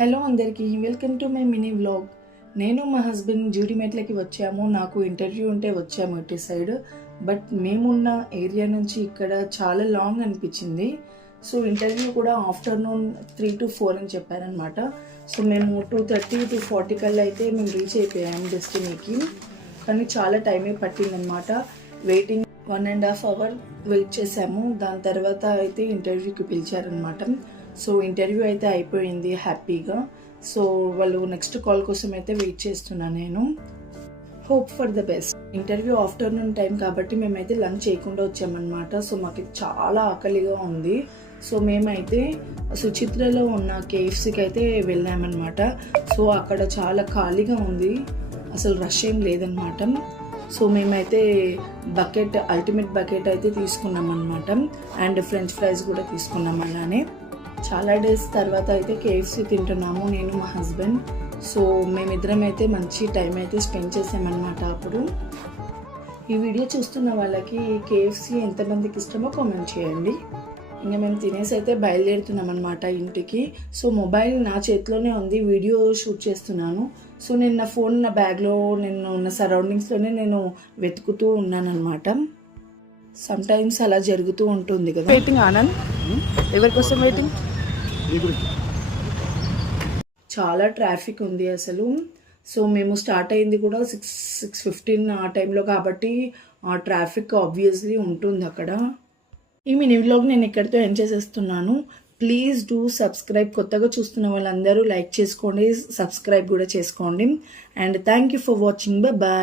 Hello అందరికీ, welcome to my mini vlog. నేను మా హస్బెండ్ జ్యూడిమెట్లకి వచ్చాము. నాకు ఇంటర్వ్యూ ఉంటే వచ్చాము ఇటు సైడ్. బట్ మేమున్న ఏరియా నుంచి ఇక్కడ చాలా లాంగ్ అనిపించింది. సో ఇంటర్వ్యూ కూడా ఆఫ్టర్నూన్ 3 to 4 అని చెప్పారనమాట. సో మేము 2:30 to 4 కల్లా అయితే మేము రీచ్ అయిపోయాము డెస్టినీకి. కానీ చాలా టైమే పట్టిందనమాట. వెయిటింగ్ 1.5 hours వెయిట్ చేసాము. దాని తర్వాత అయితే ఇంటర్వ్యూకి పిలిచారనమాట. సో ఇంటర్వ్యూ అయితే అయిపోయింది హ్యాపీగా. సో వాళ్ళు నెక్స్ట్ కాల్ కోసం అయితే వెయిట్ చేస్తున్నాను నేను. Hope for the best. Interview afternoon time కాబట్టి మేమైతే లంచ్ చేయకుండా వచ్చామన్నమాట. సో మాకు చాలా ఆకలిగా ఉంది. సో మేమైతే సుచిత్రలో ఉన్న కేఎఫ్సీకి అయితే వెళ్ళామన్నమాట. సో అక్కడ చాలా ఖాళీగా ఉంది, అసలు రష్ ఏం లేదనమాట. సో మేమైతే అల్టిమేట్ బకెట్ అయితే తీసుకున్నాం అనమాట. అండ్ ఫ్రెంచ్ ఫ్రైస్ కూడా తీసుకున్నాం. అలానే చాలా డేస్ తర్వాత అయితే కేఎఫ్సీ తింటున్నాము నేను మా హస్బెండ్. సో మేమిద్దరం అయితే మంచి టైం అయితే స్పెండ్ చేసామన్నమాట. అప్పుడు ఈ వీడియో చూస్తున్న వాళ్ళకి కేఎఫ్సీ ఎంతమందికి ఇష్టమో కామెంట్ చేయండి. ఇంకా మేము తినేసి అయితే బయలుదేరుతున్నాం అనమాట ఇంటికి. సో మొబైల్ నా చేతిలోనే ఉంది, వీడియో షూట్ చేస్తున్నాను. సో నేను నా ఫోన్ నా బ్యాగ్లో, నేను ఉన్న సరౌండింగ్స్లోనే నేను వెతుకుతూ ఉన్నాను అనమాట. సమ్ టైమ్స్ అలా జరుగుతూ ఉంటుంది కదా. వెయిటింగ్ ఆనంద్, ఎవరి కోసం వెయిటింగ్? చాలా ట్రాఫిక్ ఉంది అసలు. సో మేము స్టార్ట్ అయింది కూడా 6:15 ఆ టైంలో కాబట్టి ఆ ట్రాఫిక్ ఆబ్వియస్లీ ఉంటుంది అక్కడ. ఈ మినీ వ్లాగ్ నేను ఇక్కడితో ఎండ్ చేసేస్తున్నాను. Please do subscribe. కొత్తగా చూస్తున్న వాళ్ళందరూ లైక్ చేసుకోండి, సబ్స్క్రైబ్ కూడా చేసుకోండి. And thank you for watching. Bye.